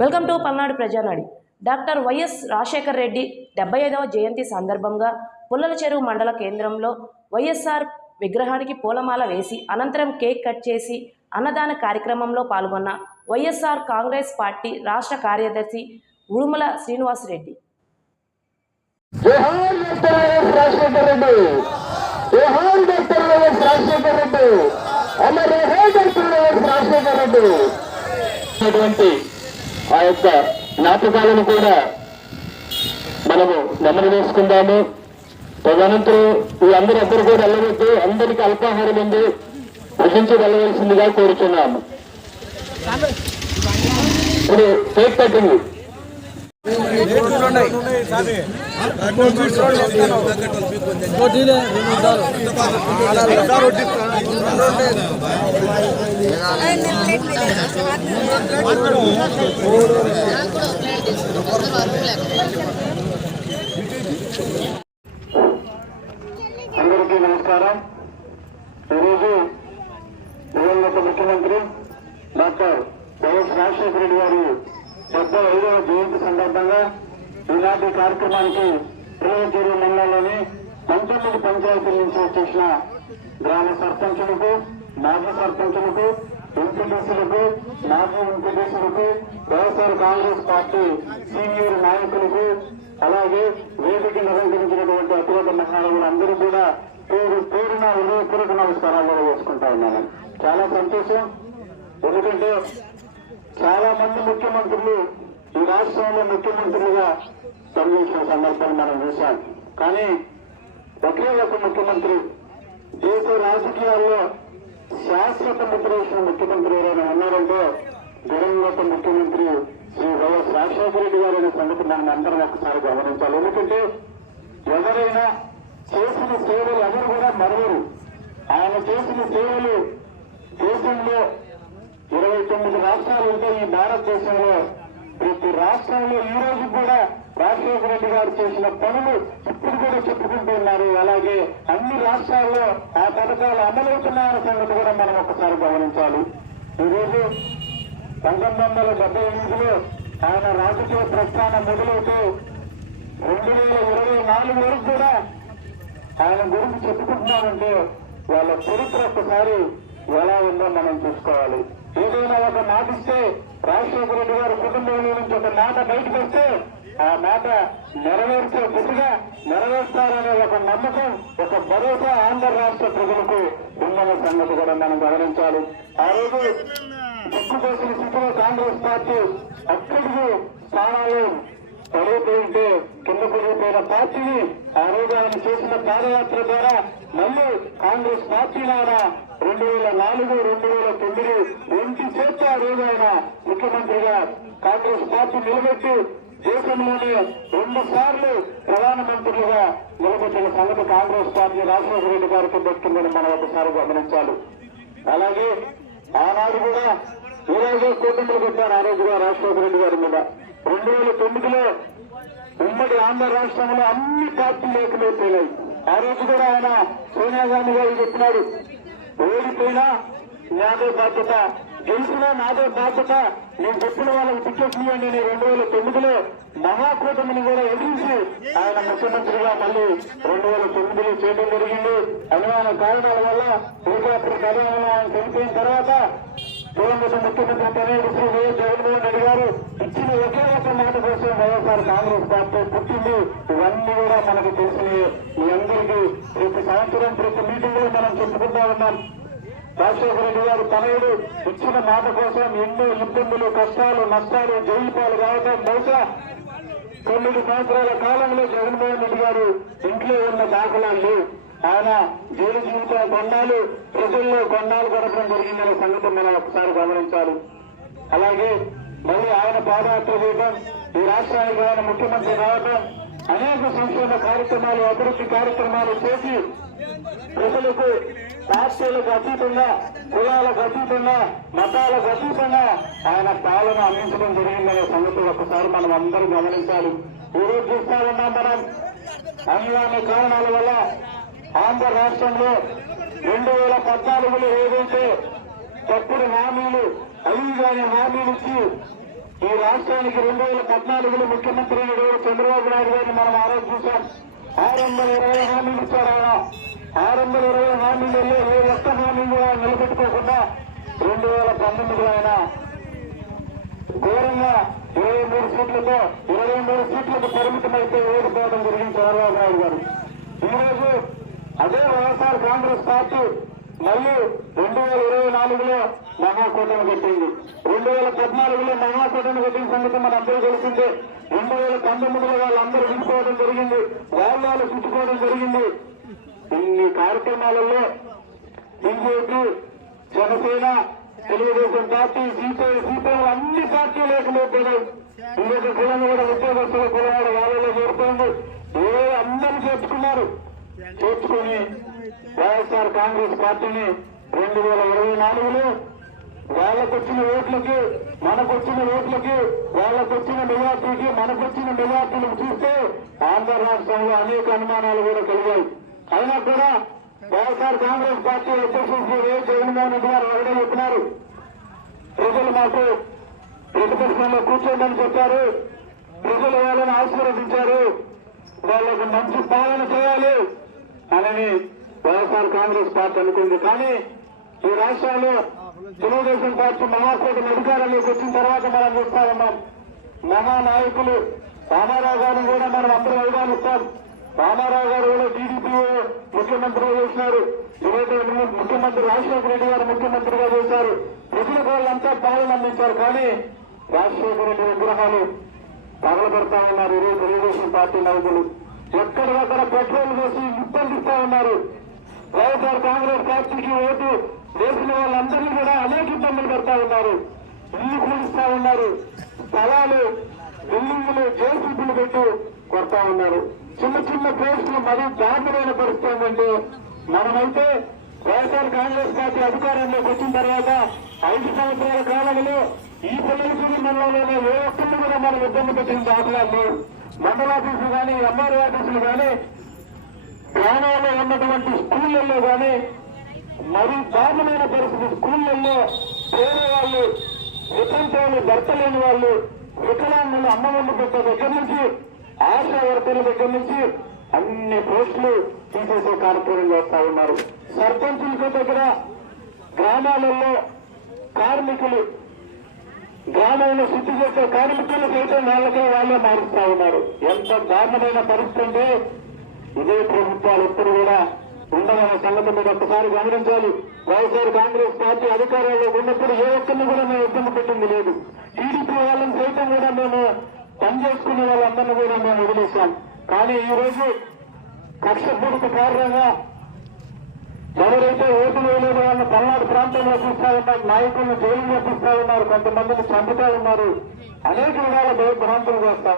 Welcome to Palnadu Prajanadi. Doctor YS Rajasekhar Reddy డెబ్బై ఐదవ జయంతి సందర్భంగా పుల్లల చెరువు మండల కేంద్రంలో వైఎస్ఆర్ విగ్రహానికి పూలమాల వేసి అనంతరం కేక్ కట్ చేసి అన్నదాన కార్యక్రమంలో పాల్గొన్న వైఎస్ఆర్ కాంగ్రెస్ పార్టీ రాష్ట్ర కార్యదర్శి ఉడుమల శ్రీనివాసరెడ్డి రెడ్డి. ఆ యొక్క జ్ఞాపకాలను కూడా మనము నెమరు వేసుకుందాము. తదనంతరం ఈ అందరూ అందరూ కూడా వెళ్ళవద్దు. అందరికీ అల్పాహారం ఉంది. భుజించి వెళ్ళవలసిందిగా కోరుచున్నాము. ఇప్పుడు కేక్ కట్టింది అందరికీ నమస్కారం. ఈరోజు దివంగత ముఖ్యమంత్రి డాక్టర్ వైఎస్ రాజశేఖర రెడ్డి గారి డెబ్బై ఐదవ జయంతి సందర్భంగా ఈనాటి కార్యక్రమానికి పిల్లలచేరు మండలంలోని పంతొమ్మిది పంచాయతీల నుంచి వచ్చేసిన గ్రామ సర్పంచులకు మాజీ సర్పంచులకు ఎంపీటీసీలకు మాజీ ఎంపీటీసీలకు వైఎస్ఆర్ కాంగ్రెస్ పార్టీ సీనియర్ నాయకులకు అలాగే వేదిక నిరంకరించినటువంటి అతిరేక మహారాజులు అందరూ కూడా పేరు పేరున హృదయపూర్వక నమస్కారాలు కూడా చేసుకుంటా ఉన్నాను. చాలా సంతోషం. ఎందుకంటే చాలా మంది ముఖ్యమంత్రులు ఈ రాష్ట్రంలో ముఖ్యమంత్రులుగా పనిచేసిన సందర్భాన్ని మనం చూశాం. కానీ ఒకే ఒక ముఖ్యమంత్రి దేశ రాజకీయాల్లో శాశ్వత ముద్రేసిన ముఖ్యమంత్రి ఎవరైనా ఉన్నారంటే దివంగత ముఖ్యమంత్రి శ్రీ వైఎస్ రాజశేఖర రెడ్డి గారు అనే సంగతి మనం అందరం ఒకసారి గమనించాలి. ఎందుకంటే ఎవరైనా చేసిన సేవలు ఎవరు కూడా మరవరు. ఆయన చేసిన సేవలు దేశంలో ఇరవై తొమ్మిది రాష్ట్రాలు ఉంటే ఈ భారతదేశంలో ప్రతి రాష్ట్రంలో ఈ రోజు కూడా రాజశేఖర రెడ్డి గారు చేసిన పనులు ఇప్పుడు కూడా చెప్పుకుంటున్నారు అలాగే అన్ని రాష్ట్రాల్లో ఆ పథకాలు అమలవుతున్నాయన్న సంగతి కూడా మనం ఒకసారి గమనించాలి. ఈ రోజు పంతొమ్మిది వందల డెబ్బై ఎనిమిదిలో ఆయన రాజకీయ ప్రస్థానం మొదలవుతూ రెండు వేల ఇరవై నాలుగు వరకు కూడా ఆయన గురించి చెప్పుకుంటున్నామంటే వాళ్ళ చరిత్ర ఒకసారి ఎలా ఉందో మనం చూసుకోవాలి. ఏదైనా ఒక మాట ఇస్తే రాజశేఖర రెడ్డి గారి కుటుంబంలో నుంచి ఒక మాట బయటకు వస్తే ఆ మాట నెరవేర్చే దిశగా నెరవేర్చాలనే ఒక నమ్మకం ఒక భరోసా ఆంధ్ర రాష్ట్ర ప్రజలకు ఉందనే సంగతి కూడా మనం గమనించాలి. ఆ రోజు దిక్కుపోసిన స్థితిలో కాంగ్రెస్ పార్టీ అక్కడికి స్థానాలు పడిపోయింటే కింద పడిపోయిన పార్టీని ఆ రోజు ఆయన చేసిన పాదయాత్ర ద్వారా మళ్ళీ కాంగ్రెస్ పార్టీ ద్వారా రెండు వేల నాలుగు రెండు వేల తొమ్మిది ఇంటి చేత ఆ రోజు ఆయన ముఖ్యమంత్రిగా కాంగ్రెస్ పార్టీ నిలబెట్టి దేశంలోనే రెండు సార్లు ప్రధానమంత్రులుగా నిలబెట్టిన సంగతి కాంగ్రెస్ పార్టీ రాజశేఖర రెడ్డి గారికి పెట్టుకుందని మనం ఒకసారి గమనించాలి. అలాగే ఆనాడు కూడా ఈరోజు కూటమిలు పెట్టారు ఆ రోజుగా రాజశేఖర రెడ్డి గారి మీద. రెండు వేల తొమ్మిదిలో ఉమ్మడి ఆంధ్ర రాష్ట్రంలో అన్ని పార్టీలు ఏకమైపోయినాయి ఆ రోజు కూడా ఆయన సోనియా గాంధీ గారు చెప్పినాడు ఓడిపోయినా నాదే బాధ్యత గెలిచినా నాదే బాధ్యత నేను చెప్పిన వాళ్ళకి టికెట్ ఇవ్వండి నేను రెండు వేల తొమ్మిదిలో మహాకూటమిని కూడా ఎదిరించి ఆయన ముఖ్యమంత్రిగా మళ్ళీ రెండు వేల తొమ్మిదిలో చేయడం జరిగింది. అనుమాన కారణాల వల్ల హెలికాప్టర్ కథలో ఆయన చనిపోయిన తర్వాత దివంగత ముఖ్యమంత్రి తనయుడు శ్రీ వైఎస్ జగన్మోహన్ రెడ్డి గారు ఇచ్చిన ఒకే ఒక మాట కోసం వైఎస్ఆర్ కాంగ్రెస్ పార్టీ పుట్టింది. ఇవన్నీ కూడా మనకు తెలిసినవి మీ అందరికీ ప్రతి సంవత్సరం ప్రతి మీటింగ్లో మనం చెప్పుకుంటా ఉన్నాం. రాజశేఖర రెడ్డి గారు తనయుడు ఇచ్చిన మాట కోసం ఎన్నో ఇబ్బందులు కష్టాలు నష్టాలు జైలు పాలు కావడం బహుశా తొమ్మిది సంవత్సరాల కాలంలో జగన్మోహన్ రెడ్డి గారు ఇంట్లో ఉన్న దాఖలాలు ఆయన జైలు జీవితం కొన్నాళ్ళు ప్రజల్లో కొన్నాళ్ళు గడపడం జరిగిందనే సంగతి మనం ఒకసారి గమనించాలి. అలాగే మళ్ళీ ఆయన పాదయాత్ర చేయడం ఈ రాష్ట్రానికి ఆయన ముఖ్యమంత్రి రావడం అనేక సంక్షేమ కార్యక్రమాలు అభివృద్ధి కార్యక్రమాలు చేసి ప్రజలకు పార్టీలకు అతీతంగా కులాలకు అతీతంగా మతాలకు అతీతంగా ఆయన పాలన అందించడం జరిగిందనే సంగతి ఒకసారి మనం అందరూ గమనించాలి. ఈరోజు చూస్తా ఉన్నాం మనం. అన్ని కారణాల వల్ల ఆంధ్ర రాష్ట్రంలో రెండు వేల పద్నాలుగులో ఏదైతే తప్పుడు హామీలు అవి కానీ హామీలు ఇచ్చి ఈ రాష్ట్రానికి రెండు వేల పద్నాలుగులో ముఖ్యమంత్రి చంద్రబాబు నాయుడు గారిని మనం ఆలోచించాం ఆరు వందల ఇరవై హామీలు ఇచ్చారు ఆయన. ఆరు వందల ఇరవై హామీలలో ఏ ఒక్క హామీ కూడా నిలబెట్టుకోకుండా రెండు వేల పంతొమ్మిదిలో ఆయన ఘోరంగా ఇరవై మూడు సీట్లతో ఇరవై మూడు సీట్లకు పరిమితమైతే ఓడిపోవడం జరిగింది చంద్రబాబు నాయుడు గారు. ఈ రోజు అదే వైఎస్ఆర్ కాంగ్రెస్ పార్టీ మళ్ళీ రెండు వేల ఇరవై నాలుగులో మహాకూటమి కట్టింది. రెండు వేల పద్నాలుగులో మహాకూటమి కట్టిన సంగతి మన అందరూ తెలిసిందే. రెండు వేల పంతొమ్మిదిలో వాళ్ళందరూ విడిపోవడం జరిగింది. వాళ్ళు చుట్టుకోవడం జరిగింది. ఇన్ని కార్యక్రమాలలో BJP Janasena Telugu Desam party CPI CPI అన్ని పార్టీలు లేకపోయినాయి ఇంకొక కులం కూడా ఉద్యోగస్తుల కులం కూడా వాళ్ళలో చేరుతోంది ఏ అందరూ చేర్చుకున్నారు. చేర్చుకుని వైఎస్ఆర్ కాంగ్రెస్ పార్టీని రెండు వేల ఇరవై నాలుగులో వాళ్ళకొచ్చిన ఓట్లకి మనకొచ్చిన ఓట్లకి వాళ్ళకొచ్చిన మెజార్టీకి మనకొచ్చిన మెజార్టీలకు చూస్తే ఆంధ్ర రాష్ట్రంలో అనేక అనుమానాలు కూడా కలిగాయి. అయినా కూడా వైఎస్ఆర్ కాంగ్రెస్ పార్టీ అధ్యక్షుడు శ్రీ జగన్మోహన్ రెడ్డి గారు ఒకటే చెప్పినారు ప్రజలు మాకు ప్రతిపక్షంలో కూర్చోండి చెప్పారు. ప్రజలు వాళ్ళని ఆశీర్వదించారు. వాళ్ళకు మంచి పాలన చేయాలి. అని వైఎస్ఆర్ కాంగ్రెస్ పార్టీ అనుకుంది. కానీ ఈ రాష్ట్రంలో తెలుగుదేశం పార్టీ మహాకూటమి అధికారంలోకి వచ్చిన తర్వాత మనం చూస్తా ఉన్నాం. మహానాయకులు రామారావు గారిని కూడా మనం అందరూ అభిమానిస్తాం. రామారావు గారు కూడా టీడీపీ ముఖ్యమంత్రిగా చేసినారు. ఇవైతే ముఖ్యమంత్రి రాజశేఖర రెడ్డి గారు ముఖ్యమంత్రిగా చేశారు. ప్రజల వాళ్ళంతా పాలన అందించారు. కానీ రాజశేఖర రెడ్డి విగ్రహాలు తగలబెడతా ఉన్నారు. ఈరోజు తెలుగుదేశం పార్టీ నాయకులు. ఎక్కడికక్కడ పెట్రోల్ వేసి ఇబ్బందిస్తా ఉన్నారు. వైఎస్ఆర్ కాంగ్రెస్ పార్టీకి ఓటు వేసిన వాళ్ళందరినీ కూడా అనేక ఇబ్బందులు పెడతా ఉన్నారు. ఇల్లు కూలిస్తా ఉన్నారు. స్థలాలు బిల్డింగులు జేసీబీలు పెట్టి కొడతా ఉన్నారు. చిన్న చిన్న పోస్టులు మరీ దారుణమైన పరిస్థితి ఏంటంటే మనమైతే వైఎస్ఆర్ కాంగ్రెస్ పార్టీ అధికారంలోకి వచ్చిన తర్వాత ఐదు సంవత్సరాల కాలంలో ఈ పిల్లలకి మండలంలోనే ఏ ఒక్కరిని కూడా మనం ఇబ్బంది పెట్టిన దాఖలాలు మండలాఫీసులు కానీ ఎంఆర్ఓ ఆఫీసులు కానీ గ్రామాల్లో ఉన్నటువంటి స్కూళ్ళల్లో కానీ మరి దారుణమైన పరిస్థితి. స్కూళ్ళల్లో పేదవాళ్ళు వితంతువులు భర్త లేని వాళ్ళు వికలాంగులు అమ్మ వండి పెట్టే దగ్గర నుంచి ఆశా వర్కర్ల దగ్గర నుంచి అన్ని పోస్టులు తీసేసే కార్యక్రమం చేస్తా ఉన్నారు. సర్పంచుల దగ్గర గ్రామాలలో కార్మికులు గ్రామంలో శుద్ధి చేసే కార్మికులు సైతం వాళ్ళకే వాళ్ళే మారుస్తా ఉన్నారు. ఎంత దారుణమైన పరిస్థితి. అంటే ఇదే ప్రభుత్వాలు ఎప్పుడు కూడా ఉండవన్న సంగతి మీరు ఒక్కసారి గమనించాలి. వైఎస్ఆర్ కాంగ్రెస్ పార్టీ అధికారంలో ఉన్నప్పుడు ఏ ఒక్కరిని కూడా మేము ఇబ్బంది పెట్టింది లేదు. టీడీపీ వాళ్ళని సైతం కూడా మేము పనిచేసుకునే వాళ్ళందరినీ కూడా మేము వదిలేశాం. కానీ ఈ రోజు కక్షపూరిత కారణంగా ఎవరైతే ఓటు వేయలేని వాళ్ళని పల్నాడు ప్రాంతంలో చూస్తా ఉన్నారు నాయకులను జైలు చూపిస్తా ఉన్నారు కొంతమందిని చంపుతా ఉన్నారు అనేక విధాల భయభ్రాంతులు చేస్తారు